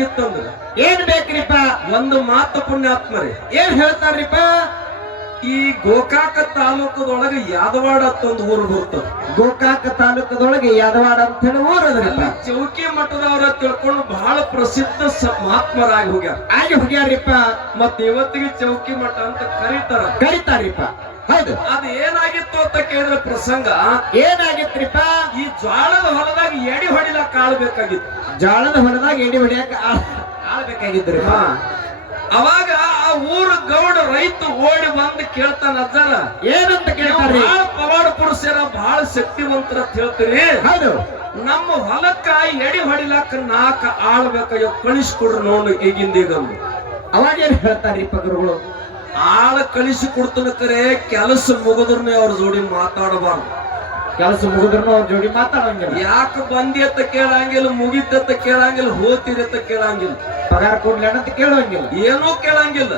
ಇತ್ತಂದ್ರ ಏನ್ ಬೇಕ್ರಿಪ್ಪ? ಒಂದು ಮಾತು ಪುಣ್ಯಾತ್ಮರಿ ಏನ್ ಹೇಳ್ತಾರ್ರಿಪ್ಪ? ಈ ಗೋಕಾಕ ತಾಲೂಕದೊಳಗ ಯಾದವಾಡ ಅಂತ ಒಂದು ಊರು ಬರ್ತದ. ಗೋಕಾಕ ತಾಲೂಕದೊಳಗೆ ಯಾದವಾಡ ಅಂತ ಹೇಳಿ ಊರದ್ರಿಪ್ಪ. ಅಲ್ಲಿ ಚೌಕಿ ಮಠದವರ ತಿಳ್ಕೊಂಡು ಬಹಳ ಪ್ರಸಿದ್ಧ ಮಹಾತ್ಮರಾಗಿ ಹೋಗ್ಯಾರ. ಆಗಿ ಹೋಗ್ಯಾರ್ರಿಪ್ಪ. ಮತ್ ಇವತ್ತಿಗೆ ಚೌಕಿ ಮಠ ಅಂತ ಕರೀತಾರ್ರಿಪ್ಪ. ಹೌದು. ಅದು ಏನಾಗಿತ್ತು ಅಂತ ಕೇಳಿದ್ರೆ ಪ್ರಸಂಗ ಏನಾಗಿತ್ರಿಪ್ಪ? ಈ ಜ್ವಾಳದ ಹೊಲದಾಗ ಎಡಿ ಹೊಡಿಲಾಕ ಆಳ್ಬೇಕಾಗಿತ್ತು. ಜ್ವಾಳದ ಹೊಲದಾಗ ಎಡಿ ಹೊಡಿಯಾಕ ಆಳ್ಬೇಕಾಗಿದ್ರಿಪ್ಪ. ಅವಾಗ ಆ ಊರ ಗೌಡ ರೈತ ಓಡಿ ಬಂದು ಕೇಳ್ತಾನ, ಅಜ್ಜಾರ ಏನಂತ ಕೇಳ್ತಾರ್ರಿ? ಬಹಳ ಪವಾಡ ಪುರುಷರ ಬಹಳ ಶಕ್ತಿವಂತರ ಅಂತ ಹೇಳ್ತೀರಿ. ಹೌದು. ನಮ್ಮ ಹೊಲಕ್ಕ ಎಡಿ ಹೊಡಿಲಾಕ 4 ಆಳ್ಬೇಕಾಗ ಕಳಿಸ್ಕೊಡ್ರಿ ನೋಡು ಈಗಿಂದೀಗ. ಅವಾಗ ಏನ್ ಹೇಳ್ತಾರ್ರಿಪ್ಪ ಗುರುಗಳು? ಆಳ ಕಳಿಸಿ ಕೊಡ್ತಾನ ಕರೆ ಕೆಲಸ ಮುಗಿದ್ರನೆ ಅವ್ರ ಜೋಡಿ ಮಾತಾಡಬಾರ್ದು. ಕೆಲಸ ಮುಗಿದ್ರು ಅವ್ರ ಜೋಡಿ ಮಾತಾಡಂಗಿಲ್ಲ. ಯಾಕೆ ಬಂದಿ ಅಂತ ಕೇಳಂಗಿಲ್ಲ, ಮುಗಿತತ್ತ ಕೇಳಂಗಿಲ್ಲ, ಹೋತಿರಿ ಅಂತ ಕೇಳಂಗಿಲ್ಲ, ಪಗಾರ ಕೊಡ್ಲಿ ಅಂತ ಕೇಳಂಗಿಲ್ಲ, ಏನೂ ಕೇಳಂಗಿಲ್ಲ.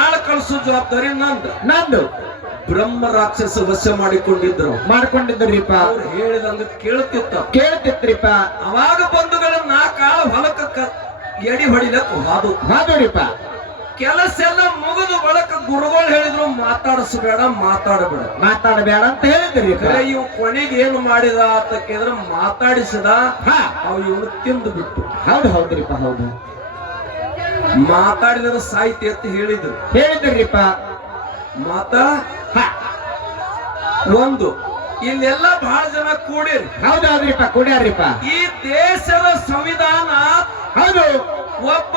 ಆಳ ಕಳಿಸೋ ಜವಾಬ್ದಾರಿ ನಂದು. ಬ್ರಹ್ಮ ರಾಕ್ಷಸ ವಶ ಮಾಡಿಕೊಂಡಿದ್ರಿಪ್ಪ. ಅವ್ರು ಹೇಳಿದಂಗ ಕೇಳ್ತಿತ್ರಿಪ್ಪ. ಅವಾಗ ಬಂಧುಗಳ 4 ಆಳ ಹೊಲಕ್ಕ ಎಡಿ ಹೊಡಿಲಕ್ಕ ಹಾದುರಿಪ್ಪ. ಕೆಲಸ ಎಲ್ಲ ಮುಗಿದು ಬಳಕ ಗುರುಗಳು ಹೇಳಿದ್ರು ಮಾತಾಡಿಸಬೇಡ, ಮಾತಾಡಬೇಡ ಅಂತ ಹೇಳಿದ್ರಿ. ಇವ್ ಕೊನೆಗೆ ಏನು ಮಾಡಿದ ಅಂತ ಕೇಳಿದ್ರೆ ಮಾತಾಡಿಸಿದ. ಅವ್ ಇವನು ತಿಂದು ಬಿಟ್ಟು. ಹೌದ್ರಿಪ್ಪ. ಹೌದು. ಮಾತಾಡಿದ್ರೆ ಸಾಹಿತ್ಯ ಅಂತ ಹೇಳಿದ್ರಿಪ್ಪ. ಒಂದು ಇಲ್ಲೆಲ್ಲ ಬಹಳ ಜನ ಕೂಡಿರಿ. ಹೌದ್ರಿಪ್ಪ, ಕೂಡ್ಯಾರ್ರಿಪ್ಪ. ಈ ದೇಶದ ಸಂವಿಧಾನ ಹೌದು. ಒಬ್ಬ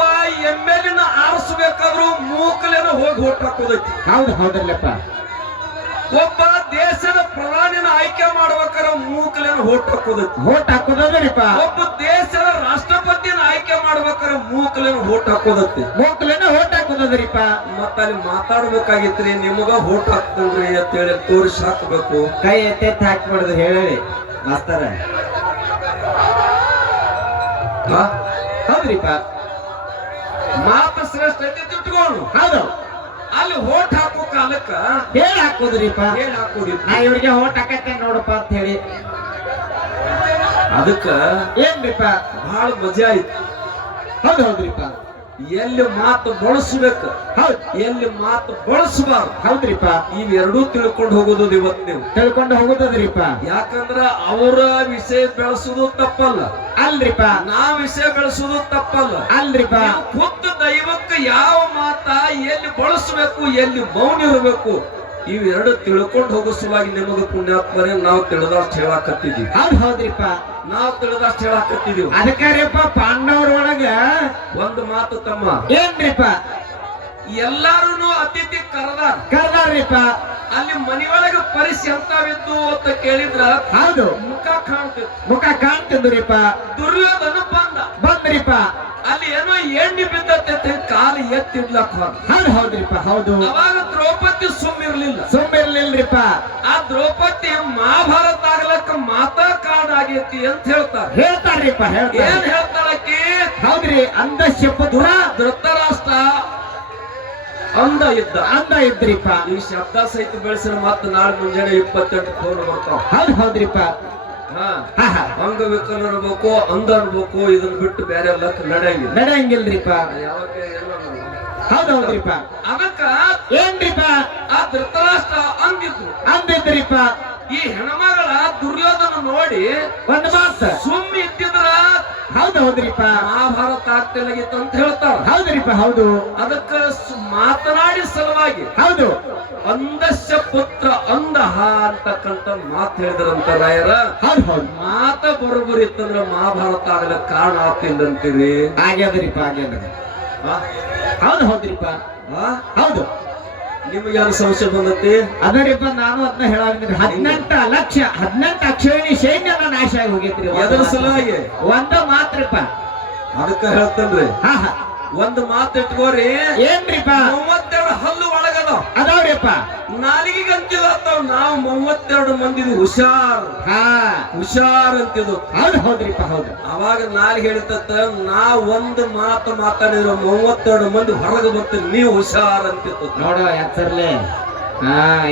MLA ಆರಿಸಬೇಕಾದ್ರೂ ಮೂಕಲೇನ ಹೋಗಿ ಓಟ್ ಹಾಕೋದೈತಿ. ಹೌದ್ರಲ್ಲಪ್ಪ. ಒಬ್ಬ ದೇಶದ ಪ್ರಧಾನಿನ ಆಯ್ಕೆ ಮಾಡ್ಬೇಕಾದ್ರೆ ಮೂಕಲೇನ ಓಟ್ ಹಾಕೋದೈತಿ. ಒಬ್ಬ ದೇಶದ ರಾಷ್ಟ್ರಪತಿನ ಆಯ್ಕೆ ಮಾಡ್ಬೇಕಾದ್ರೆ ಮೂಕಲೇನ ಓಟ್ ಹಾಕೋದೈತಿ. ಮತ್ತ ಅಲ್ಲಿ ಮಾತಾಡ್ಬೇಕಾಗಿತ್ರಿ, ನಿಮಗ ಓಟ್ ಹಾಕ್ತಂದ್ರಿ ಅಂತ ಹೇಳಿ ತೋರಿಸಿ ಹಾಕ್ಬೇಕು. ಕೈ ಎತ್ತೆತ್ತಿ ಹಾಕ್ಬಾರ್ದು ಹೇಳಿ ಮಾಸ್ತರ. ಹೌದ್ರಿಪ್ಪ. ಮಾತು ಶ್ರೇಷ್ಠ ಇಟ್ಕೊಂಡು. ಹೌದು. ಅಲ್ಲಿ ಓಟ್ ಹಾಕೋ ಕಾಲಕ್ಕ ಹೇಳಿ ಹಾಕೋದ್ರಿಪ್ಪ. ನಾ ಇವ್ರಿಗೆ ಓಟ್ ಹಾಕತ್ತೇನೆ ನೋಡಪ್ಪ ಅಂತ ಹೇಳಿ. ಅದಕ್ಕ ಏನ್ರಿಪ್ಪ ಬಹಳ ಮಜಾ ಆಯ್ತು. ಹೌದ್ರಿಪ್ಪ. ಎಲ್ಲಿ ಮಾತು ಬಳಸ್ಬೇಕು, ಎಲ್ಲಿ ಮಾತು ಬಳಸಬಾರ್ದು. ಹೌದ್ರಿಪ್ಪ. ಇವೆರಡೂ ತಿಳ್ಕೊಂಡು ಹೋಗೋದು ಇವತ್ತು ನೀವು ತಿಳ್ಕೊಂಡು ಹೋಗೋದ್ರಿಪ್ಪ. ಯಾಕಂದ್ರ ಅವರ ವಿಷಯ ಬೆಳೆಸುದು ತಪ್ಪಲ್ಲ ಅಲ್ರಿಪ್ಪ. ನಾ ವಿಷಯ ಬೆಳೆಸುದು ತಪ್ಪಲ್ಲ ಅಲ್ರಿಪ್ಪ. ಖುದ್ದು ದೈವಕ್ಕೆ ಯಾವ ಮಾತ ಎಲ್ಲಿ ಬಳಸಬೇಕು, ಎಲ್ಲಿ ಮೌನ ಇರಬೇಕು, ಇವೆರಡು ತಿಳ್ಕೊಂಡು ಹೋಗೋ ಸಲುವಾಗಿ ನಿಮಗೆ ಪುಣ್ಯಾತ್ಮರೇ ನಾವು ತಿಳಿದಷ್ಟು ಹೇಳಾಕತ್ತಿದೀವಿ. ಹೌದ್ರಿಪ್ಪ. ನಾವು ತಿಳಿದಷ್ಟು ಹೇಳಾಕತ್ತಿದೀವಿ. ಅದಕ್ಕಾರಿಪ್ಪ ಪಾಂಡವರೊಳಗ ಒಂದು ಮಾತು ತಮ್ಮ. ಏನ್ರಿಪ್ಪ? ಎಲ್ಲಾರು ಅತಿಥಿ ಕರ್ದಾರ್ರಿಪ್ಪ. ಅಲ್ಲಿ ಮನೆಯೊಳಗೆ ಪರಿಸ್ಥಿತಿ ಎಂತಾವಿದ್ದು ಅಂತ ಕೇಳಿದ್ರ ಹೌದು ಮುಖ ಕಾಣ್ತಿದ್ರಿಪ್ಪ. ದುರ್ಯೋಧನ ಬಂದ್ರಿಪ್ಪ. ಅಲ್ಲಿ ಏನೋ ಎಣ್ಣೆ ಬಿದ್ದತ್ತೆ, ಕಾಲು ಎತ್ತಿಡ್ಲಕ್ಕ. ಹೌದ್ರಿಪ್ಪ. ಹೌದು. ಅವಾಗ ದ್ರೌಪದಿ ಸುಮ್ಮಿರ್ಲಿಲ್ರಿಪ್ಪ. ಆ ದ್ರೌಪದಿ ಮಹಾಭಾರತ ಆಗ್ಲಕ್ಕ ಮಾತಾ ಕಾರಣ ಆಗೈತಿ ಅಂತ ಹೇಳ್ತಾರ್ರಿಪ್ಪ. ಏನ್ ಹೇಳ್ತಾಳಕಿ? ಹೌದ್ರಿ. ಅಂಧಶಪುರ ಧೃತರಾಷ್ಟ್ರ ಅಂದ ಇದ್ರಿಪ್ಪ. ಈ ಶಬ್ದ ಸಹಿತ ಬೆಳೆಸಿದ್ರೆ ಮತ್ತೆ ನಾಳೆ ಮುಂಜಾನೆ 28 ಫೋನ್ ಬರ್ತಾವ. ಹೌದ್ರಿಪ್ಪ. ಅಂಗವಿಕಲ ಇರ್ಬೇಕು, ಅಂದ ಅನ್ಬೇಕು, ಇದನ್ನ ಬಿಟ್ಟು ಬೇರೆ ನಡೆಯಂಗಿಲ್ರಿಪ್ಪ. ಹೌದ್ರಿಪ್ಪ. ಅದಕ್ಕ ಏನ್ರಿಪ್ಪ? ಆ ಧೃತರಾಷ್ಟ್ರ ಅಂದಿದ್ರಿಪ್ಪ. ಈ ಹೆಣ್ಮಗಳ ದುರ್ಯೋಧನ ನೋಡಿ ಒಂದು ಮಾತು ಸುಮ್ಮನೆ ಇದ್ದಿದ್ರ ಹೌದ್ರಿಪ್ಪ ಮಹಾಭಾರತ ಆಗ್ತಿಲ್ಲಾಗಿತ್ತು ಅಂತ ಹೇಳ್ತಾರ. ಹೌದ್ರಿಪ್ಪ. ಹೌದು. ಅದಕ್ಕ ಮಾತನಾಡಿ ಸಲುವಾಗಿ ಹೌದು ಅಂದಶ್ಯ ಪುತ್ರ ಅಂದಹ ಅಂತಕ್ಕಂತ ಮಾತು ಹೇಳಿದ್ರಂತ ರಾಯರ. ಹೌದು. ಮಾತ ಬರೋಬ್ಬರಿ ಇತ್ತಂದ್ರ ಮಹಾಭಾರತ ಆಗಲ ಕಾರಣ ಆಗ್ತಿಲ್ಲಂತೀರಿ. ಆಗ್ಯದ್ರಿಪ್ಪ. ಹೌದ್ರಿಪ್ಪ. ಹೌದು. ನಿಮ್ಗೆ ಯಾರು ಸಂಶಯ ಬಂದತಿ? ಅದರಿಪ್ಪ. ನಾನು ಅದನ್ನ ಹೇಳಾಗಿದ್ದೀನಿ. 18 ಅಕ್ಷೋಹಿಣಿ ಸೈನ್ಯ ನಾಶ ಆಗಿ ಹೋಗೈತ್ರಿ. ಅದರ ಸಲುವಾಗಿ ಒಂದ ಮಾತ್ರಪ್ಪ. ಅದಕ್ಕ ಹೇಳ್ತೇನ್ರಿ, ಒಂದು ಮಾತು ಇಟ್ಕೋರಿ. ಏನ್ರಿಪ್ಪ? 32 ಹಲ್ಲು ಒಳಗದ ಅದಾವ್ರಿಪ್ಪ. ನಾಲಿಗೆ ಅಂತಿದತ್ತಾವ. ನಾವು 32 ಮಂದಿದು ಹುಷಾರ್ ಅಂತಿದ್ವು. ಹೌದ್ರಿಪ್ಪ. ಹೌದು. ಅವಾಗ ನಾಲಿಗೆ ಹೇಳಿತತ್ತ, ನಾ ಒಂದು ಮಾತು ಮಾತಾಡಿದ್ರು 32 ಮಂದಿ ಹೊರಗೆ ಬರ್ತೀರಿ, ನೀವು ಹುಷಾರ್ ಅಂತಿತ್ತು. ನೋಡ ಯಾಕರ್ಲೆ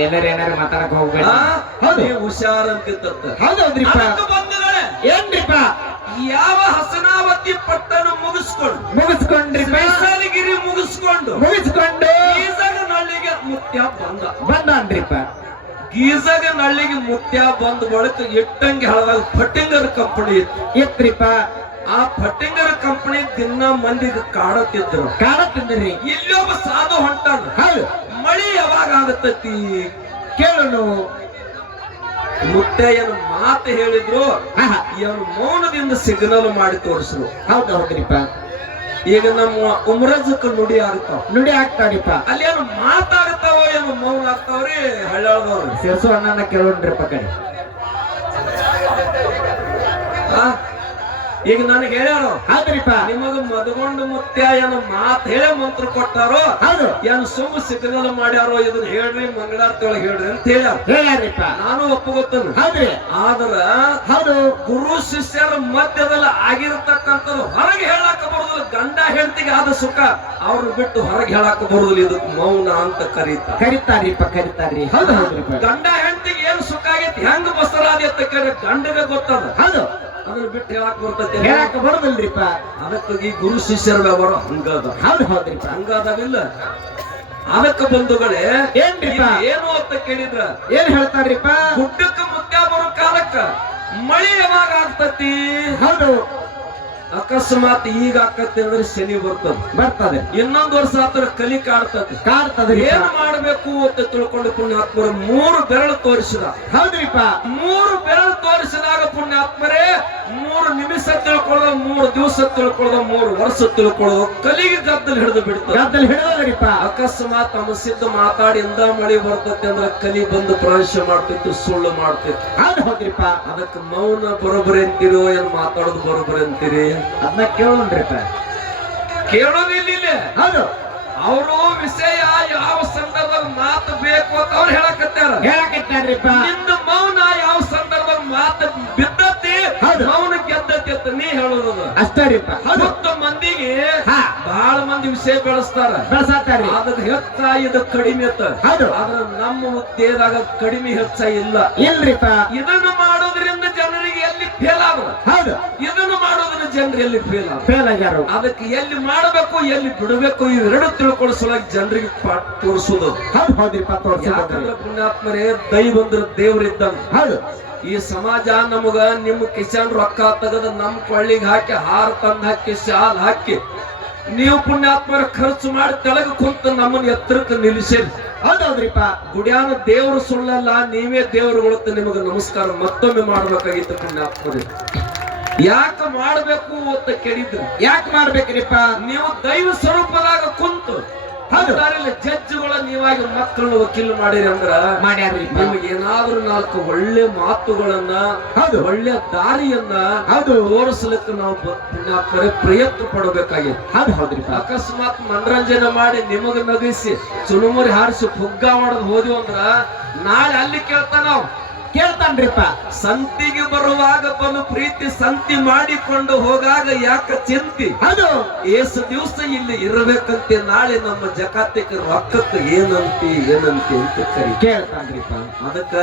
ಏನಾರು ಮಾತಾಡಕ್ ಹೋಗ್ಬೇಡ. ಹುಷಾರ್ ಅಂತಿತ್ತ. ಹೌದ್ರಿಪ್ಪ. ಏನ್ರಿಪ್ಪ? ಯಾವ ಹಸನಾವತಿ ಪಟ್ಟಣ ಮುಗಿಸ್ಕೊಂಡ್ರಿಪ್ಪ ಮುಗಿಸ್ಕೊಂಡು ಗೀಜಗ ನಳ್ಳಿಗೆ ಮುತ್ಯ ಬಂದಾನ್ರಿಪ್ಪ. ಗೀಜಗ ನಳ್ಳಿಗೆ ಮುತ್ಯ ಬಂದ ಬಳಿಕ ಇಟ್ಟಂಗೆ ಹಳದಾಗ ಫಟ್ಟಿಂಗರ್ ಕಂಪನಿ ಇತ್ರಿಪ್ಪ. ಆ ಫಟ್ಟಿಂಗರ್ ಕಂಪನಿ ದಿನ ಮಂದಿಗೆ ಕಾಣತ್ತಿದ್ರಿ. ಇಲ್ಲಿ ಒಬ್ಬ ಸಾಧು ಹೊಂಟಾನ. ಹೌದು. ಮಳಿ ಯಾವಾಗ ಆಗತೈತಿ ಕೇಳೋನು. ಮುತ್ತಯ್ಯನ ಮಾತು ಹೇಳಿದ್ರು, ಇವನು ಮೌನದಿಂದ ಸಿಗ್ನಲ್ ಮಾಡಿ ತೋರಿಸಿದ್ರು. ಹೌದ್ರಿಪ್ಪ. ಈಗ ನಮ್ಮ ಉಮ್ರಜಕ್ಕೆ ನುಡಿ ಆಗ್ತಾಡಿಪ್ಪ. ಅಲ್ಲಿ ಏನು ಮಾತಾಡ್ತಾವ ಏನು ಮೌನ ಆಗ್ತಾವ್ರಿ ಹಳ್ಳದವ್ರು. ಸೇರ್ಸು ಅಣ್ಣನ ಕೇಳೋಣ್ರಿಪ್ಪ ಕಡೆ. ಈಗ ನನಗೆ ಹೇಳ್ಯಾರ, ಹೌದ್ರಿಪ್ಪ, ನಿಮಗ ಮದಗೊಂಡು ಮುತ್ಯ ಏನು ಮಾತು ಹೇಳಿ ಮಂತ್ರ ಕೊಟ್ಟಾರೋ, ಹೌದು, ಏನು ಸುಮ್ಮ ಸಿಗ್ನಲ್ ಮಾಡ್ಯಾರೋ, ಇದನ್ನ ಹೇಳ್ರಿ ಮಂಗಳಾರತಿ ಒಳಗೆ ಹೇಳ್ರಿ ಅಂತ ಹೇಳ್ಯಾರಿಪ್ಪ. ನಾನು ಒಪ್ಪುಗೊತ್ತನು. ಹೌದ್ರಿ. ಆದ್ರ ಹೌದು, ಗುರು ಶಿಷ್ಯರ ಮಧ್ಯದಲ್ಲಿ ಆಗಿರತಕ್ಕಂಥದ್ದು ಹೊರಗೆ ಹೇಳಾಕ ಬರುದಿಲ್ಲ. ಗಂಡ ಹೆಂಡತಿಗೆ ಆದ ಸುಖ ಅವ್ರು ಬಿಟ್ಟು ಹೊರಗೆ ಹೇಳಾಕ ಬರುದಿಲ್ಲ. ಇದಕ್ಕೆ ಮೌನ ಅಂತ ಕರೀತಾರ್ರಿ. ಹೌದ್ರಿಪ್ಪ. ಗಂಡ ಹೆಂಡತಿಗೆ ಏನ್ ಸುಖ ಆಗೈತಿ, ಹೆಂಗ್ ಬಸರಾದಿ ಅಂತ ಕೇಳಿ ಗಂಡಗೆ ಗೊತ್ತದ. ಹೌದು, ಅದನ್ನ ಬಿಟ್ಟು ಹೇಳಾಕ ಬರುದಿಲ್ರಿಪ್ಪ. ಅದಕ್ಕಾಗಿ ಗುರು ಶಿಷ್ಯರ ವ್ಯವಹಾರ ಹಂಗದ. ಹೌದ್ರಿಪ್ಪ. ಹಂಗಾದಾವಿಲ್ಲ. ಅದಕ್ಕೆ ಬಂಧುಗಳೇ ಏನ್ರಿಪ್ಪ ಏನು ಅಂತ ಕೇಳಿದ್ರ ಏನ್ ಹೇಳ್ತಾರ್ರಿಪ್ಪ? ಗುಡ್ಡಕ್ಕ ಮುತ್ಯ ಬರೋ ಕಾಲಕ್ಕ ಮಳಿ ಯಾವಾಗ ಆಗ್ತತಿ? ಹೌದು. ಅಕಸ್ಮಾತ್ ಈಗ ಆಕತಿ ಅಂದ್ರೆ ಶನಿ ಬರ್ತದೆ. ಇನ್ನೊಂದು ವರ್ಷ ಆತರ ಕಲಿ ಕಾಡ್ತದೆ. ಏನ್ ಮಾಡ್ಬೇಕು ಅಂತ ತಿಳ್ಕೊಂಡು ಪುಣ್ಯಾತ್ಮರು 3 ಬೆರಳು ತೋರಿಸಿದ. ಹೌದ್ರಿಪ್ಪ. 3 ಬೆರಳು ತೋರಿಸಿದಾಗ ಪುಣ್ಯಾತ್ಮರೇ 3 ನಿಮಿಷ ತಿಳ್ಕೊಳ್ಳೋದು, 3 ದಿವಸ ತಿಳ್ಕೊಳ್ಳೋದು, 3 ವರ್ಷ ತಿಳ್ಕೊಳ್ಳೋದು, ಕಲಿಗೆ ಗದ್ದಲ್ ಹಿಡಿದು ಬಿಡ್ತದ್ರಿಪ್ಪ. ಅಕಸ್ಮಾತ್ ನಮ್ಮ ಸಿದ್ಧ ಮಾತಾಡಿಂದ ಮಳಿ ಬರ್ತೈತಿ ಅಂದ್ರೆ ಕಲಿ ಬಂದು ಪ್ರವೇಶ ಮಾಡ್ತಿತ್ತು, ಸುಳ್ಳು ಮಾಡ್ತಿತ್ತು. ಹೌದ್ರಿಪ್ಪ. ಅದಕ್ಕೆ ಮೌನ ಬರೋಬ್ಬರಿ ಅಂತೀರೋ ಏನ್ ಮಾತಾಡೋದು ಬರೋಬ್ಬರಿ ಅಂತೀರಿ? ಅದನ್ನ ಕೇಳೋಣ್ರಿಪ್ಪ. ಕೇಳೋದಿಲ್ಲ. ಹೌದು. ಅವರು ವಿಷಯ ಯಾವ ಸಂದರ್ಭದಾಗ ಮಾತು ಬೇಕು ಅಂತ ಅವ್ರು ಹೇಳಕತ್ತಾರ್ರಿಪ್ಪ. ನಿಂದ ಮೌನ ಯಾವ ಸಂದರ್ಭದಾಗ ಮಾತು ಬಿದ್ದತಿ, ಮೌನ ಗೆದ್ದತಿ ಅಂತ ನೀ ಹೇಳೋದು ಅಷ್ಟರಿಪ್ಪ. ಹತ್ತು ಮಂದಿಗೆ ಬಹಳ ಮಂದಿ ವಿಷಯ ಬೆಳೆಸ್ತಾರ್ರಿ. ಅದ್ರ ಹೆಚ್ಚ ಇದು ಕಡಿಮೆ ಅಂತ. ಹೌದು. ಆದ್ರ ನಮ್ಮ ದೇಹದಾಗ ಕಡಿಮೆ ಹೆಚ್ಚ ಇಲ್ರಿಪ್ಪ. ಇದನ್ನು ಮಾಡೋದ್ರಿಂದ ಜನರಿಗೆ ಎಲ್ಲಿ ಫೇಲ್ ಆಗ. ಹೌದು. ಇದನ್ನು ಮಾಡೋದ್ರಿಂದ ಜನರು ಎಲ್ಲಿ ಫೇಲ್ ಆಗ್ಯಾರ. ಅದಕ್ಕೆ ಎಲ್ಲಿ ಮಾಡಬೇಕು ಎಲ್ಲಿ ಬಿಡಬೇಕು ಇವೆರಡು ತಿಳ್ಕೊಳ್ಳೋ ಸಲುವಾಗಿ ಜನರಿಗೆ ತೋರಿಸೋದು. ಹೌದ್ರಿಪ್ಪ. ಯಾಕಂದ್ರೆ ಪುಣ್ಯಾತ್ಮರೇ ದೈವಂದ್ರ ದೇವ್ರಿದ್ದಂಗ. ಹೌದು. ಈ ಸಮಾಜ ನಮಗ ನಿಮ್ಮ ಕಿಶನ್ ರೊಕ್ಕ ತೆಗೆದು ನಮ್ ಕೊಳ್ಳಿಗೆ ಹಾಕಿ ಹಾರ ತಂದ್ ಹಾಕಿ ಶಾಲ್ ಹಾಕಿ ನೀವು ಪುಣ್ಯಾತ್ಮರ ಖರ್ಚು ಮಾಡಿ ತೆಳಗ ಕುಂತ ನಮ್ಮನ್ನ ಎತ್ತರಕ್ಕೆ ನಿಲ್ಲಿಸಿರಿ. ಹೌದೌದ್ರಿಪ್ಪ. ಗುಡಿಯಾನ ದೇವರು ಸುಳ್ಳಲ್ಲ, ನೀವೇ ದೇವರುಗಳು ನಿಮಗೆ ನಮಸ್ಕಾರ ಮತ್ತೊಮ್ಮೆ ಮಾಡ್ಬೇಕಾಗಿತ್ತು ಪುಣ್ಯಾತ್ಮರಿ. ಯಾಕೆ ಮಾಡ್ಬೇಕು ಅಂತ ಕೇಳಿದ್ರು. ಯಾಕೆ ಮಾಡ್ಬೇಕ್ರಿಪ್ಪ? ನೀವು ದೈವ ಸ್ವರೂಪದಾಗ ಕುಂತು ಜಡ್ಜ್ಗಳ ನೀವಾಗಿ ಮಕ್ಕಳನ್ನ ವಕೀಲ ಮಾಡಿರಿ ಅಂದ್ರ ಮಾಡ್ಯಾರ್ರಿ. ನಿಮಗೆ ಏನಾದ್ರೂ 4 ಒಳ್ಳೆ ಮಾತುಗಳನ್ನ, ಒಳ್ಳೆ ದಾರಿಯನ್ನ ತೋರಿಸ್ಲಿಕ್ಕೆ ನಾವು ಪ್ರಯತ್ನ ಪಡಬೇಕಾಗಿತ್ತು. ಹೌದ್ರಿ. ಅಕಸ್ಮಾತ್ ಮನರಂಜನೆ ಮಾಡಿ ನಿಮಗ ನಗಿಸಿ ಚುನುಮುರಿ ಹಾರಿಸಿ ಫುಗ್ಗ ಮಾಡೋದು ಹೋದ್ವಿ ಅಂದ್ರ ನಾಳೆ ಅಲ್ಲಿ ಕೇಳ್ತಾನ್ರಿಪ್ಪ. ಸಂತಿಗೆ ಬರುವಾಗ ಬಲು ಪ್ರೀತಿ, ಸಂತಿ ಮಾಡಿಕೊಂಡು ಹೋಗಾಗ ಯಾಕ ಚಿಂತಿ. ಅದು ಏಸು ದಿವಸ ಇಲ್ಲಿ ಇರಬೇಕಂತೆ, ನಾಳೆ ನಮ್ಮ ಜಗತ್ತಿಗೆ ರೊಕ್ಕಕ್ಕೆ ಏನಂತಿ ಅಂತ ಕೇಳ್ತಾನ್ರಿಪ್ಪ. ಅದಕ್ಕ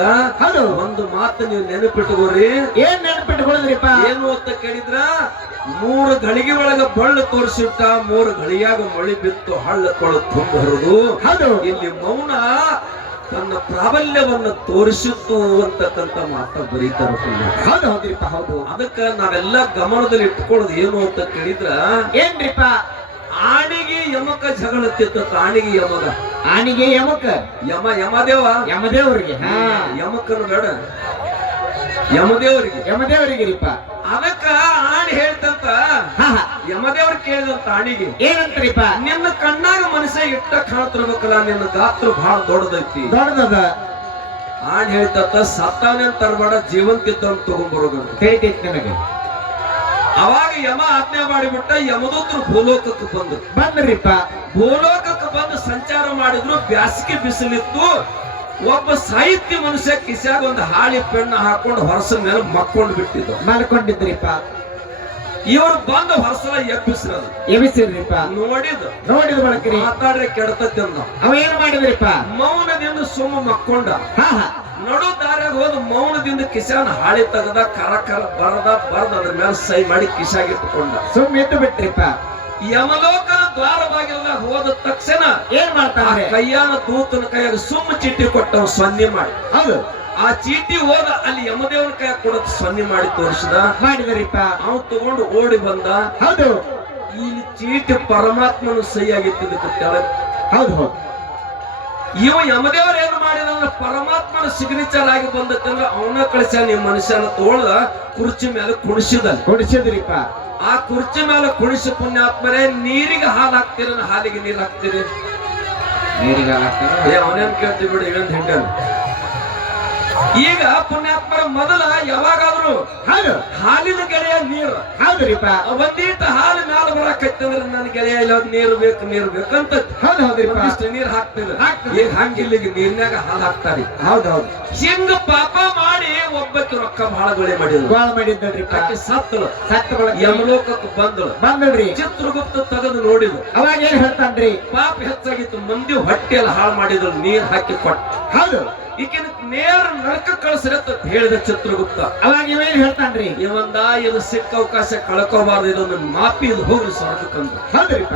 ಒಂದು ಮಾತು ನೀವು ನೆನಪಿಟ್ಕೋರಿ. ಏನ್ ನೆನಪಿಟ್ಕೊಳ್ಳದ್ರಿಪ್ಪ? ಏನು ಅಂತ ಕೇಳಿದ್ರ 3 ಗಳಿಗೆ ಒಳಗ ಬಳ್ಳು ತೋರಿಸಿಟ್ಟ, 3 ಗಳಿಯಾಗ ಮಳಿ ಬಿತ್ತು, ಹಳ್ಳ ಕೊಳು ತುಂಬ ಹರಿದು. ಇಲ್ಲಿ ಮೌನ ತನ್ನ ಪ್ರಾಬಲ್ಯವನ್ನು ತೋರಿಸಿತ್ತು ಅಂತಕ್ಕಂಥ ಮಾತ ಬರೀತಾರ. ಹೌದ್ರಿಪ್ಪ. ಹೌದು. ಅದಕ್ಕ ನಾವೆಲ್ಲ ಗಮನದಲ್ಲಿ ಇಟ್ಕೊಳ್ಳೋದು ಏನು ಅಂತ ಕೇಳಿದ್ರ ಏನ್ರಿಪ್ಪ? ಆಣಿಗೆ ಯಮಕ ಜಗಳತ್ತಿತ್ತ. ಆಣಿಗೆ ಯಮದೇವರಿಗೆ ಯಮಕನು ಬೇಡ, ಯಮದೇವರಿಗಿರಿಪ್ಪ. ಅದಕ್ಕ ಆಣಿ ಹೇಳ್ತಂತ ಯಮದೇವ್ರ ಕೇಳಿದಂತ ಆಣಿಗೆ ಏನಂತ್ರಿಪ್ಪ? ನಿನ್ನ ಕಣ್ಣಾಗ ಮನುಷ್ಯ ಇಟ್ಟ ಕಾಣ್ತಿರ್ಬೇಕಲ್ಲ, ನಿನ್ನ ಗಾತ್ರ ಬಹಳ ದೊಡ್ಡದೈತಿ. ಆಣಿ ಹೇಳ್ತಂತ ಸತ್ತಾನೆ ಅಂತ ತರಬೇಡ, ಜೀವಂತಿದ್ದಂತ ತಗೊಂಡ್ಬರೋದು ತಿಳಿತೈತಿ ನನಗೆ. ಅವಾಗ ಯಮ ಆಜ್ಞೆ ಮಾಡಿಬಿಟ್ಟ. ಯಮದೂತರು ಭೂಲೋಕಕ್ಕೆ ಬಂದ್ರಿಪ್ಪ. ಭೂಲೋಕಕ್ಕೆ ಬಂದು ಸಂಚಾರ ಮಾಡಿದ್ರು. ಬ್ಯಾಸಿಗೆ ಬಿಸಿಲಿತ್ತು. ಒಬ್ಬ ಸಾಹಿತ್ಯ ಮನುಷ್ಯ ಕಿಸ್ಯಾಗ ಒಂದು ಹಾಳಿ ಪೆಣ್ಣ ಹಾಕೊಂಡು ಹೊರಸ ಮೇಲೆ ಮಲ್ಕೊಂಡಿದ್ರಿಪ್ಪ. ಇವರು ಬಂದು ಹೊರಸಲ ಎಬ್ಬಿಸಿರ್ರಿಪ್ಪ. ನೋಡಿದ ಬಳಕ ಮಾತಾಡ್ರೆ ಕೆಡತತಿ ಅಂದ. ಅವ ಏನ್ ಮಾಡಿದ್ರಿಪ್ಪ? ಮೌನದಿಂದ ಸುಮ್ಮ ಮಕ್ಕೊಂಡ. ನಡು ದಾರ್ಯಾಗ ಹೋದ ಮೌನದಿಂದ ಕಿಶಾನ್ ಹಾಳಿ ತೆಗದ ಕರ ಕರ ಬರದ ಅದ್ರ ಮೇಲೆ ಸೈ ಮಾಡಿ ಕಿಶಾಗಿಟ್ಟುಕೊಂಡ. ಸುಮ್ಮಿದ್ದು ಬಿಟ್ರಿಪ್ಪ. ಯಮಲೋಕದ ದ್ವಾರ ಬಾಗಿಲ ಹೋದ ತಕ್ಷಣ ಏನ್ ಮಾಡ್ತಾನೆ? ಕೈಯಾನ ದೂತನ ಕೈಯಾಗ ಸುಮ್ಮ ಚೀಟಿ ಕೊಟ್ಟವ್ ಸೊನ್ನೆ ಮಾಡಿ. ಹೌದು. ಆ ಚೀಟಿ ಹೋದ ಅಲ್ಲಿ ಯಮದೇವನ ಕೈಯಾಗ ಕೊಡತ್ ಸೊನ್ನೆ ಮಾಡಿ ತೋರಿಸಿದ. ಮಾಡಿದರಿಪ್ಪ. ಅವ್ನು ತಗೊಂಡು ಓಡಿ ಬಂದ. ಹೌದು. ಇಲ್ಲಿ ಚೀಟಿ ಪರಮಾತ್ಮನ ಸಹಿ ಆಗಿತ್ತಿದ್ದಕ್ಕೆ ತೆಳಗ. ಹೌದು ಹೌದು. ಇವ ಯಮದೇವರು ಏನು ಮಾಡಿದ ಪರಮಾತ್ಮನ ಸಿಗ್ನೇಚರ್ ಆಗಿ ಬಂದತ್ತಂದ್ರೆ ಅವನ ಕಳಿಸ ನೀವು ಮನುಷ್ಯನ ತೋಳ್ದ ಕುರ್ಚಿ ಮೇಲೆ ಕುಡಿಸಿದ್ರಿಪ್ಪ. ಆ ಕುರ್ಚಿ ಮೇಲೆ ಕುಣಿಸಿ ಪುಣ್ಯಾತ್ಮರೇ ನೀರಿಗೆ ಹಾಲು ಹಾಕ್ತೀರ, ಹಾಲಿಗೆ ನೀರು ಹಾಕ್ತೀರಿ? ನೀರಿಗೆ ಅವನೇನ್ ಕೇಳ್ತೀವಿ ಬಿಡಿ, ಇವಂತ ಹೆಂಡ. ಈಗ ಪುಣ್ಯಾತ್ಮರ ಮೊದಲ ಯಾವಾಗಾದ್ರು ಹಾಲಿನ ಗೆಳೆಯ ನೀರು. ಹೌದ್ರಿಪ್ಪ. ಒಂದೀಟ ಹಾಲು ಮ್ಯಾಲ ಬರಾಕತ್ತಂದ್ರೆ ನನ್ನ ಗೆಳೆಯ ಇಲ್ಲ ನೀರು ಬೇಕು ಅಂತ ಒಂದಿಷ್ಟು ನೀರು ಹಾಕ್ತಿದ್ರು. ಈಗ ಹಂಗಿಲ್ಲ, ಈಗ ನೀರ್ನಾಗ ಹಾಲು ಹಾಕ್ತಾರಿ. ಹೌದೌದು. ಹಿಂಗ ಪಾಪ ಮಾಡಿ ಒಬ್ಬಕ್ಕೆ ರೊಕ್ಕ ಬಹಳ ಗೊಳೆ ಮಾಡಿದ್ರಿ. ಸತ್ತಳು. ಯಮಲೋಕಕ್ಕೆ ಬಂದಳ್ರಿ. ಚಿತ್ರಗುಪ್ತ ತೆಗೆದು ನೋಡಿದ್ರು. ಅವಾಗ ಏನ್ ಹೇಳ್ತಾನ್ರಿ? ಪಾಪ ಹೆಚ್ಚಾಗಿತ್ತು, ಮಂದಿ ಹೊಟ್ಟೆಲ್ಲ ಹಾಳು ಮಾಡಿದ್ರು, ನೀರ್ ಹಾಕಿ ಕೊಟ್ಟ. ಹೌದು. ಈಗಿನ ನೇರ ನರಕ ಕಳಿಸ್ರಿ ಅಂತ ಹೇಳಿದ ಚಿತ್ರಗುಪ್ತ. ಅವಾಗ ಇವೇನ್ ಹೇಳ್ತಾನ್ರಿ? ಇವಂದ ಇದು ಸಿಕ್ಕ ಅವಕಾಶ ಕಳ್ಕೋಬಾರ್ದು, ಇದೊಂದು ಮಾಪಿ ಇದು ಹೋಗ್ರಿ ಸ್ವರ್ಗಕ್ಕಂತ. ಹೌದ್ರಿಪ್ಪ.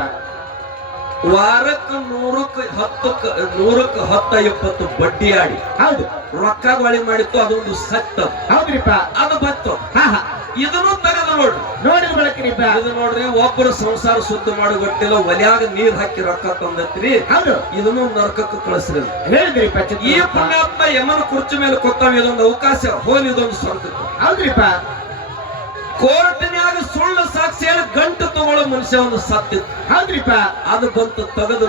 ವಾರಕ್ಕೆ 100ಕ್ಕೆ 10 20 ಬಡ್ಡಿ ಆಡಿ. ಹೌದು. ರೊಕ್ಕ ಗೊಳಿ ಮಾಡಿತ್ತು, ಅದೊಂದು ಸತ್ತ. ಹೌದ್ರಿಪ್ಪ. ಅದು ಬಂತು. ಇದನ್ನು ತೆಗೆದು ನೋಡಿದ ಬಳಕ್ರಿಪ್ಪ. ಇದು ನೋಡ್ರಿ, ಒಬ್ಬರು ಸಂಸಾರ ಶುದ್ಧ ಮಾಡಿ ಗೊತ್ತಿಲ್ಲ, ಒಲ್ಯಾಗ ನೀರ್ ಹಾಕಿ ರೊಕ್ಕ ತಂದತ್ರಿ. ಹೌದು. ಇದನ್ನು ನರಕಕ್ಕೆ ಕಳಿಸ್ರಿ ಹೇಳಿದ್ರಿಪ್ಪ. ಈ ಪುಣ್ಯಾತ್ಮ ಯಮನ ಕುರ್ಚಿ ಮೇಲೆ ಕೊತ್ತಾವ, ಇದೊಂದು ಅವಕಾಶ ಹೋಲಿ, ಇದೊಂದು ಸ್ವರ್ಗಕ್ಕೆ. ಹೌದ್ರಿಪ್ಪ. ಕೋರ್ಟಿನ್ಯಾಗ ಸುಳ್ಳು ಸಾಕ್ಷಿಯಲ್ಲಿ ಗಂಟು ತಗೊಳ್ಳೋ ಮನುಷ್ಯ ಒಂದು ಸತ್ತಿತ್ತು. ಹೌದ್ರಿಪ್ಪ. ಅದು ಬಂತು, ತೆಗೆದು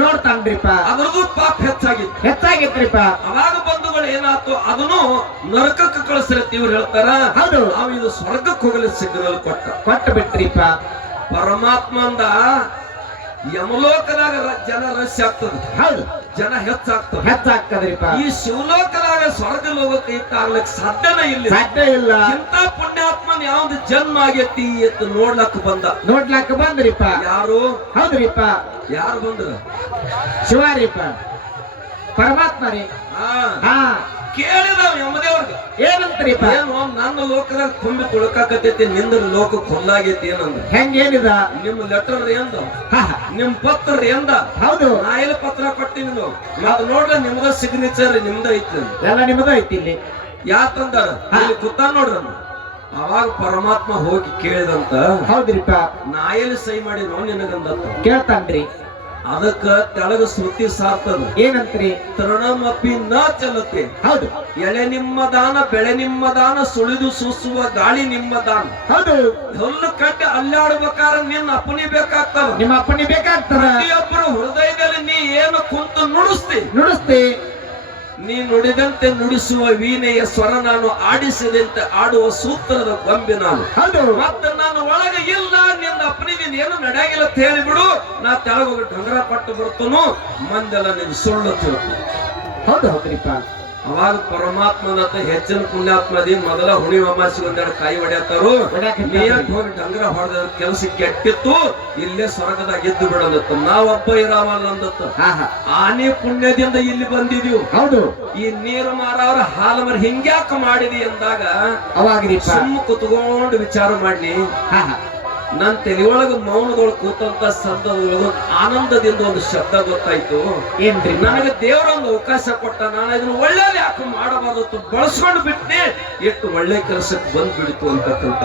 ನೋಡ್ತಾನ್ರಿಪ್ಪ. ಅದ್ರದ್ದು ಪಾಪ ಹೆಚ್ಚಾಗಿತ್ರಿಪ್ಪ. ಅವಾಗ ಬಂಧುಗಳು ಏನಾಯ್ತು, ಅದನ್ನು ನರಕಕ್ಕೆ ಕಳಿಸ್ರಿ ಇವ್ರು ಹೇಳ್ತಾರ. ಹೌದು. ನಾವು ಇದು ಸ್ವರ್ಗಕ್ಕೆ ಹೋಗಲಿ ಸಿಗ್ನಲ್ ಕೊಟ್ಟು ಬಿಟ್ರಿಪ್ಪ. ಪರಮಾತ್ಮ ಅಂದ ಯಮಲೋಕದಾಗ ಜನ ರಶ್ ಆಗ್ತದೆ. ಹೌದು. ಜನ ಹೆಚ್ಚಾಗ್ತದ್ರಿಪ್ಪ. ಈ ಶಿವಲೋಕದಾಗ ಸ್ವರ್ಗ ಲೋಕಕ್ಕೆ ಇತ್ತಾಗ್ಲಕ್ ಸಾಧ್ಯನೇ ಇಲ್ಲ. ಇಂತ ಪುಣ್ಯಾತ್ಮನ್ ಯಾವ್ದು ಜನ್ಮ ಆಗೈತಿ ಅಂತ ನೋಡ್ಲಕ್ಕ ಬಂದ್ರಿಪ್ಪ. ಯಾರು? ಹೌದ್ರಿಪ್ಪ. ಯಾರು ಬಂದ್ರ? ಶಿವಾರಿಪ್ಪ, ಪರಮಾತ್ಮ ರೀ. ಕೇಳಿದ ಯಮದೇವ್ರಿಗೆ ಏನಂತ್ರಿಪ್ಪ? ಏನು ನನ್ನ ಲೋಕದಾಗ ತುಂಬಿ ತುಳುಕಾಕತೈತಿ, ನಿಂದ ಲೋಕ ಖುಲ್ಲಾಗೈತಿ ಏನಂದ್ರ. ಹೆಂಗೇನಿದ? ನಿಮ್ ಲೆಟರ್ ಎಂದ, ನಿಮ್ ಪತ್ರ ಎಂದ. ಹೌದು. ನಾ ಎಲ್ಲಿ ಪತ್ರ ಕೊಟ್ಟಿನಿ ಅದು ನೋಡ್ರಿ, ನಿಮ್ದ ಸಿಗ್ನೇಚರ್ ನಿಮ್ದ ಐತಿ, ಎಲ್ಲ ನಿಮ್ದ ಐತಿ. ಇಲ್ಲಿ ಯಾಕಂದಾರ ಇಲ್ಲಿ ಕೂತ ನೋಡ್ರಿ. ಅವಾಗ ಪರಮಾತ್ಮ ಹೋಗಿ ಕೇಳಿದಂತ. ಹೌದ್ರಿಪ್ಪ. ನಾ ಎಲ್ಲಿ ಸಹಿ ಮಾಡಿ ನಿನಗಂದ ಕೇಳ್ತಾನ್ರಿ. ಅದಕ್ಕ ತೆಳಗ ಶ್ರುತಿ ಸಾರ್ತದ. ಏನಂತ್ರಿ? ತೃಣಮಪಿ ನ ಚಲತೆ. ಹೌದು. ಎಳೆ ನಿಮ್ಮ ದಾನ, ಬೆಳೆ ನಿಮ್ಮ ದಾನ, ಸುಳಿದು ಸೂಸುವ ಗಾಳಿ ನಿಮ್ಮ ದಾನ. ಹೌದು. ಹುಲ್ಲು ಕಟ್ಟಿ ಅಲ್ಲಾಡ್ಬೇಕಾದ್ರೆ ನಿನ್ನ ಅಪ್ಪನಿ ಬೇಕಾಗ್ತದ, ನಿಮ್ಮ ಅಪ್ಪನಿ ಬೇಕಾಗ್ತದ. ಪ್ರತಿಯೊಬ್ಬರು ಹೃದಯದಲ್ಲಿ ನೀ ಏನು ಕುಂತು ನುಡಿಸ್ತಿ. ನೀ ನುಡಿದಂತೆ ನುಡಿಸುವ ವೀಣೆಯ ಸ್ವರ ನಾನು, ಆಡಿಸಿದಂತೆ ಆಡುವ ಸೂತ್ರದ ಗೊಂಬೆ ನಾನು. ಹೌದು. ಮತ್ತೆ ನಾನು ಒಳಗೆ ಇಲ್ಲ, ನಿನ್ನ ಅಪ್ಪನಿ ನೀನ್ ಏನು ನಡೆಯಾಗಿಲ್ಲ ಅಂತ ಹೇಳಿಬಿಡು, ನಾ ತೆಳಗೋಗಿ ಡಂಗರ ಪಟ್ಟು ಬರ್ತನು, ಮಂದೆಲ್ಲ ನಿನ್ ಸುಳ್ಳು ತಿಳ್ಕೊ. ಹೌದು. ಹೌದ್ರಿಪ್ಪ. ಅವಾಗ ಪರಮಾತ್ಮನತ್ತ ಹೆಚ್ಚಿನ ಪುಣ್ಯಾತ್ಮದಿ ಮೊದಲ ಹುಣಿ ಅಮಾಸಿಗೆ ಒಂದೆರಡು ಕಾಯಿ ಹೊಡ್ಯಾತಾರು. ಹೋಗಿ ಡಂಗರ ಹೊಡೆದ ಕೆಲಸ ಕೆಟ್ಟಿತ್ತು, ಇಲ್ಲೇ ಸ್ವರ್ಗದಾಗ ಎದ್ದು ಬಿಡೋದತ್ತು. ನಾವೊಬ್ಬ ಇರಾವಲ್ಲ ಅಂದತ್ತು. ಆನೆ ಪುಣ್ಯದಿಂದ ಇಲ್ಲಿ ಬಂದಿದೀವಿ. ಹೌದು. ಈ ನೀರು ಮಾರವ್ರ ಹಾಲು ಮರ ಹಿಂಗ್ಯಾಕ ಮಾಡಿದಿ ಅಂದಾಗ ಅವಾಗ ಸುಮ್ಮ ಕುತ್ಕೊಂಡು ವಿಚಾರ ಮಾಡಿ ನನ್ ತಲೆಯೊಳಗ ಮೌನದೊಳಗೆ ಕೂತಂತ ಸಂದರ್ಭದೊಳಗ ಆನಂದದಿಂದ ಒಂದು ಶಬ್ದ ಗೊತ್ತಾಯ್ತು. ಏನ್ರಿ? ನನಗೆ ದೇವರ ಒಂದು ಅವಕಾಶ ಕೊಟ್ಟ, ನಾನು ಇದನ್ನ ಒಳ್ಳೇದು ಯಾಕೆ ಮಾಡಬಾರ್ದು, ಬಳಸ್ಕೊಂಡು ಬಿಟ್ಟೆ, ಎಷ್ಟು ಒಳ್ಳೆ ಕೆಲಸಕ್ಕೆ ಬಂದ್ಬಿಡ್ತು ಅಂತಕ್ಕಂತ.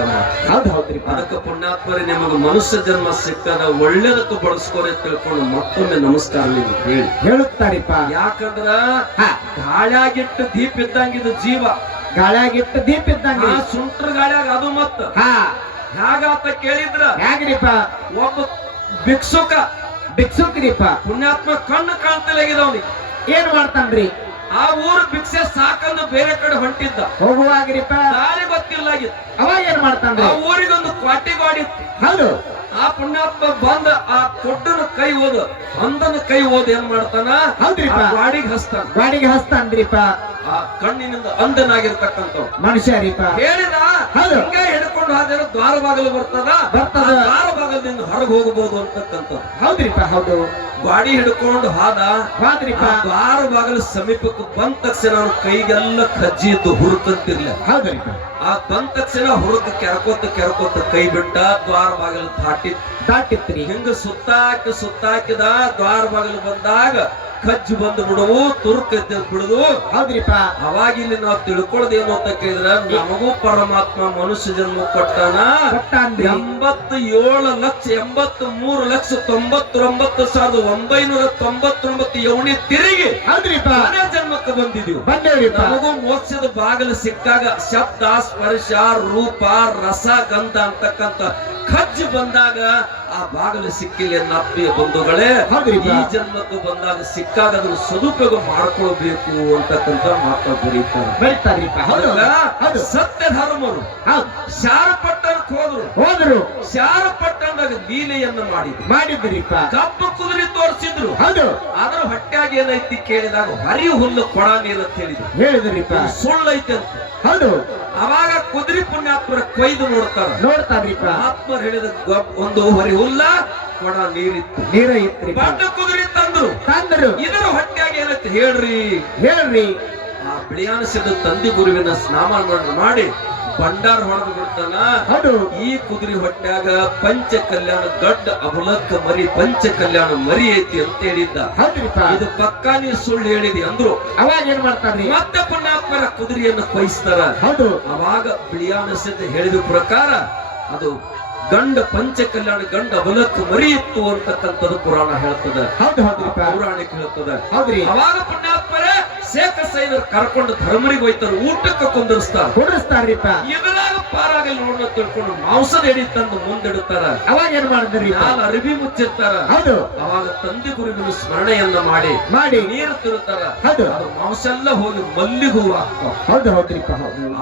ಹೌದ್ರಿ. ಅದಕ್ಕೆ ಪುಣ್ಯಾತ್ಮರೇ, ನಿಮಗೆ ಮನುಷ್ಯ ಜನ್ಮ ಸಿಕ್ತದ, ಒಳ್ಳೇದಕ್ಕೆ ಬಳಸ್ಕೊರಿ ತಿಳ್ಕೊಂಡು ಮತ್ತೊಮ್ಮೆ ನಮಸ್ಕಾರ ನಿಮ್ಗೆ ಹೇಳುತ್ತಾರಿಪ್ಪ. ಯಾಕಂದ್ರ ಗಾಳಿಯಾಗಿಟ್ಟು ದೀಪ ಇದ್ದಂಗಿದು ಜೀವ, ಗಾಳಿಯಾಗಿಟ್ಟು ದೀಪ ಇದ್ದಂಗ ಸುಂಟ್ರ ಗಾಳಿಯಾಗ ಅದು ಮತ್ತ ಹೇಗಾತ ಕೇಳಿದ್ರ ಹೇಗ್ರಿಪ್ಪ? ಒಬ್ಬ ಭಿಕ್ಷುಕ್ರಿಪ್ಪ, ಪುಣ್ಯಾತ್ಮ ಕಣ್ಣು ಕಾಣ್ತಲಾಗಿದವನಿಗೆ ಏನ್ ಮಾಡ್ತಾನ್ರಿ? ಆ ಊರು ಭಿಕ್ಷೆ ಸಾಕಂದು ಬೇರೆ ಕಡೆ ಹೊಂಟಿದ್ದ. ಹೋಗುವಾಗಿರಿಪ್ಪ ದಾರಿ ಗೊತ್ತಿಲ್ಲಾಗಿತ್ತು. ಅವಾಗ ಏನ್ ಮಾಡ್ತಾನ್ರಿ? ಆ ಊರಿಗೊಂದು ಕ್ವಾಟಿ ಗಾಡಿ ಇತ್ತು. ಹೌದು. ಆ ಪುಣ್ಯಾತ್ಮ ಬಂದ ಆ ಕೊಟ್ಟನ ಕೈ ಓದು, ಅಂದನ ಕೈ ಓದು ಏನ್ ಮಾಡ್ತಾನ? ಹೌದ್ರಿಪ್ಪ. ಗಾಡಿಗೆ ಹಸ್ತಾನ್ರಿಪ್ಪ. ಆ ಕಣ್ಣಿನಿಂದ ಅಂದನಾಗಿರ್ತಕ್ಕಂಥ ಮನುಷ್ಯ ರೀಪ ಹೇಳಿದ. ಹಿಂಗ ಹಿಡ್ಕೊಂಡು ಹಾಗಾದ್ರೆ ದ್ವಾರ ಬಾಗಲು ಬರ್ತದ, ದ್ವಾರ ಬಾಗಲದಿಂದ ಹೊರಗೆ ಹೋಗಬಹುದು ಅಂತಕ್ಕಂಥ. ಹೌದ್ರಿಪ್ಪ. ಹೌದು. ಗಾಡಿ ಹಿಡ್ಕೊಂಡು ಹೋದ್ರಿಪ್ಪ. ದ್ವಾರ ಬಾಗಿಲು ಸಮೀಪಕ್ಕೆ ಬಂದ ತಕ್ಷಣ ಅವ್ನ ಕೈಗೆಲ್ಲ ಕಜ್ಜಿ ಇದ್ದು ಹುರುಕಂತಿರ್ಲ. ಹೌದ್ರಿಪ್ಪ. ಆ ಬಂದ ತಕ್ಷಣ ಹುರುಕ ಕೆರ್ಕೋತ ಕೈ ಬಿಟ್ಟ ದ್ವಾರ ಬಾಗಿಲು ದಾಟಿತ್ರಿ. ಹಿಂಗ ಸುತ್ತಾಕಿದ ದ್ವಾರ ಬಾಗಿಲು ಬಂದಾಗ ಕಜ್ಜು ಬಂದು ಬಿಡುವು, ತುರ್ಕ ಬಿಡುದು. ಹೌದ್ರಿಪ್ಪ. ಅವಾಗ ಇಲ್ಲಿ ನಾವು ತಿಳ್ಕೊಳ್ಳೋದು ಏನು ಅಂತ ಕೇಳಿದ್ರ, ನಮಗೂ ಪರಮಾತ್ಮ ಮನುಷ್ಯ ಜನ್ಮ ಕೊಟ್ಟಾನ. 87,3,99,999 ಯೋನಿ ತಿರುಗಿ ಮನೆ ಜನ್ಮಕ್ಕೆ ಬಂದಿದೀವಿ. ನಮಗೂ ಮೋಕ್ಷದ ಬಾಗಿಲು ಸಿಕ್ಕಾಗ ಶಬ್ದ, ಸ್ಪರ್ಶ, ರೂಪ, ರಸ, ಗಂಧ ಅಂತಕ್ಕಂಥ ಕಜ್ಜು ಬಂದಾಗ ಆ ಬಾಗಿಲು ಸಿಕ್ಕಿಲ್ಲ ಅನ್ನಪ್ಪಿಯ ಬಂಧುಗಳೇ. ಈ ಜನ್ಮಕ್ಕೆ ಬಂದಾಗ ಸಿಕ್ಕಾಗ ಅದನ್ನು ಸದುಪಯೋಗ ಮಾಡ್ಕೊಳ್ಬೇಕು ಅಂತಕ್ಕಂಥ ಮಾತು ಬರೀತಾರೆ. ಸತ್ಯ ಧರ್ಮರು ಶಾರಪಟ್ಟಣಕ್ಕೆ ಹೋದ್ರು. ಶಾರಪಟ್ಟಣದಾಗ ಲೀಲೆಯನ್ನು ಮಾಡಿದ್ರಿಪ್ಪ. ಕಪ್ಪು ಕುದುರೆ ತೋರಿಸಿದ್ರು. ಅದ್ರ ಹೊಟ್ಟ್ಯಾಗ ಏನೈತಿ ಕೇಳಿದಾಗ ಹರಿ ಹುಲ್ಲು ಕೊಡ ನೀರು ಅಂತ ಹೇಳಿದ್ರಿಪ್ಪ. ಸುಳ್ಳೈತೆ ಅಂತ. ಅವಾಗ ಕುದುರೆ ಪುಣ್ಯಾತ್ಮರ ಕೊಯ್ದು ನೋಡ್ತಾರ್ರಿಪ್ಪ. ಆತ್ಮರು ಹೇಳಿದ ಒಂದು ಹರಿ ಹುಲ್ಲ ಕೊಡ ನೀರಿತ್ತು. ಬಂಡ ಕುದುರೆ ತಂದ್ರು. ಇದರ ಹೊಟ್ಟ್ಯಾಗ ಏನೈತಿ ಹೇಳ್ರಿ. ಆ ಬಿಳಿಯಾನಸಿದ ತಂದೆ ಗುರುವಿನ ಸ್ನಾನ ಮಾಡಿ ಭಂಡಾರ ಹೊಡೆದು ಬಿಡ್ತಾನ. ಈ ಕುದುರೆ ಹೊಟ್ಟ್ಯಾಗ ಪಂಚ ಕಲ್ಯಾಣ ಗಡ್ಡ ಅಬಲಕ್ಕ ಮರಿ, ಪಂಚ ಕಲ್ಯಾಣ ಮರಿ ಐತಿ ಅಂತ ಹೇಳಿದ್ದ. ಇದು ಪಕ್ಕಾ ನೀ ಸುಳ್ಳು ಹೇಳಿದಿ ಅಂದ್ರು. ಅವಾಗ ಏನ್ ಮಾಡ್ತಾರ್ರಿ? ಮತ್ತೆ ಪುಣ್ಯಾತ್ಮರ ಕುದುರೆಯನ್ನು ಕೊಯ್ಸ್ತಾರ. ಅವಾಗ ಬಿಳಿಯಾನಸಿದ ಹೇಳಿದ ಪ್ರಕಾರ ಅದು ಗಂಡ ಪಂಚ ಕಲ್ಯಾಣ ಗಂಡ ಅಬಲಕ್ಕ ಮರಿ ಇತ್ತು ಅಂತಕ್ಕಂಥದ್ದು ಪುರಾಣ ಹೇಳ್ತದೆ. ಪೌರಾಣಿಕ ಹೇಳ್ತದೆ. ಅವಾಗ ಪುಣ್ಯಾತ್ಮರೇ ಶೇಖ ಸೈನರ್ ಕರ್ಕೊಂಡು ಧರ್ಮರಿಗೆ ಹೋಯ್ತಾರ. ಊಟಕ್ಕೆ ಕುಂದರ್ಸ್ತಾರ್ರಿಪ್ಪ. ಇದರಾಗ ಪಾರಾಗಲ್ ನೋಡ್ನ ತಿಳ್ಕೊಂಡು ಮಾಂಸದ ಎಡಿ ತಂದು ಮುಂದಿಡುತ್ತಾರ. ಅವಾಗ ಏನ್ ಮಾಡಿದ್ರಿ? ಅರಿವಿ ಮುಚ್ಚಿರ್ತಾರ. ಅವಾಗ ತಂದೆ ಗುರುವಿನ ಸ್ಮರಣೆಯನ್ನ ಮಾಡಿ ನೀರು ತಿರುತ್ತಾರ. ಅದು ಮಾಂಸ ಎಲ್ಲ ಹೋಗಿ ಮಲ್ಲಿಗೆ ಹೂವು ಆಗ್ತಾವ.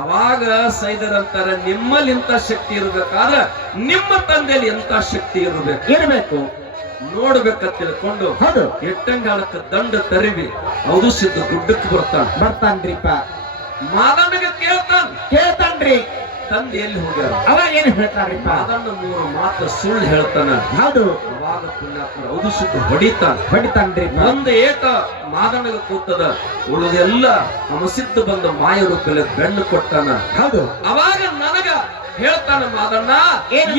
ಅವಾಗ ಸೈದರ್ ಅಂತಾರ, ನಿಮ್ಮಲ್ಲಿ ಇಂತ ಶಕ್ತಿ ಇರ್ಬೇಕಾದ್ರೆ ನಿಮ್ಮ ತಂದೆಯಲ್ಲಿ ಎಂತ ಶಕ್ತಿ ಇರಬೇಕು ನೋಡ್ಬೇಕಂತ ತಿಳ್ಕೊಂಡು ಎಟ್ಟಂಗಾಳಕ್ಕ ದಂಡ ತರಿವಿ ಅವಧಿಸಿದ್ದ ಗುಡ್ಡಕ್ಕೆ ಬರ್ತಾನ್ರಿಪ್ಪ. ಮಾದಣ್ಣಗೆ ಕೇಳ್ತಾನ್ರಿ ತಂದೆ ಎಲ್ಲಿ ಹೋಗ್ಯಾರ. ಅವಾಗ ಏನು ಹೇಳ್ತಾರ್ರಿ? ಮಾದಣ್ಣ 3 ಮಾತು ಸುಳ್ಳು ಹೇಳ್ತಾನ. ಅವಾಗ ಪುಣ್ಯಾತ್ಮರ ಅವಧಿಸಿದ್ದ ಹೊಡಿತಾನ್ರಿ. ಒಂದ್ ಏಟ ಮಾದಣ್ಣಗೆ ಕೂತದ, ಉಳಿದೆಲ್ಲ ನಮಸಿದ್ದ ಬಂದ ಮಾಯ ರೂಪದಲ್ಲಿ ಬೆನ್ನು ಕೊಟ್ಟಾನ. ಅವಾಗ ನನಗ ಹೇಳ್ತಾನ ಮಾದಣ್ಣ,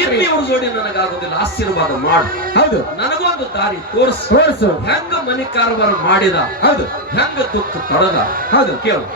ಇವ್ರ ಜೋಡಿ ನನಗಾಗೋದಿಲ್ಲ, ಆಶೀರ್ವಾದ ಮಾಡು. ನನಗೊಂದು ದಾರಿ ತೋರಿಸು. ಹೆಂಗ ಮನಿ ಕಾರವಾರ ಮಾಡಿದ, ಹೆಂಗ ದುಃಖ ತಡದ ಕೇಳು.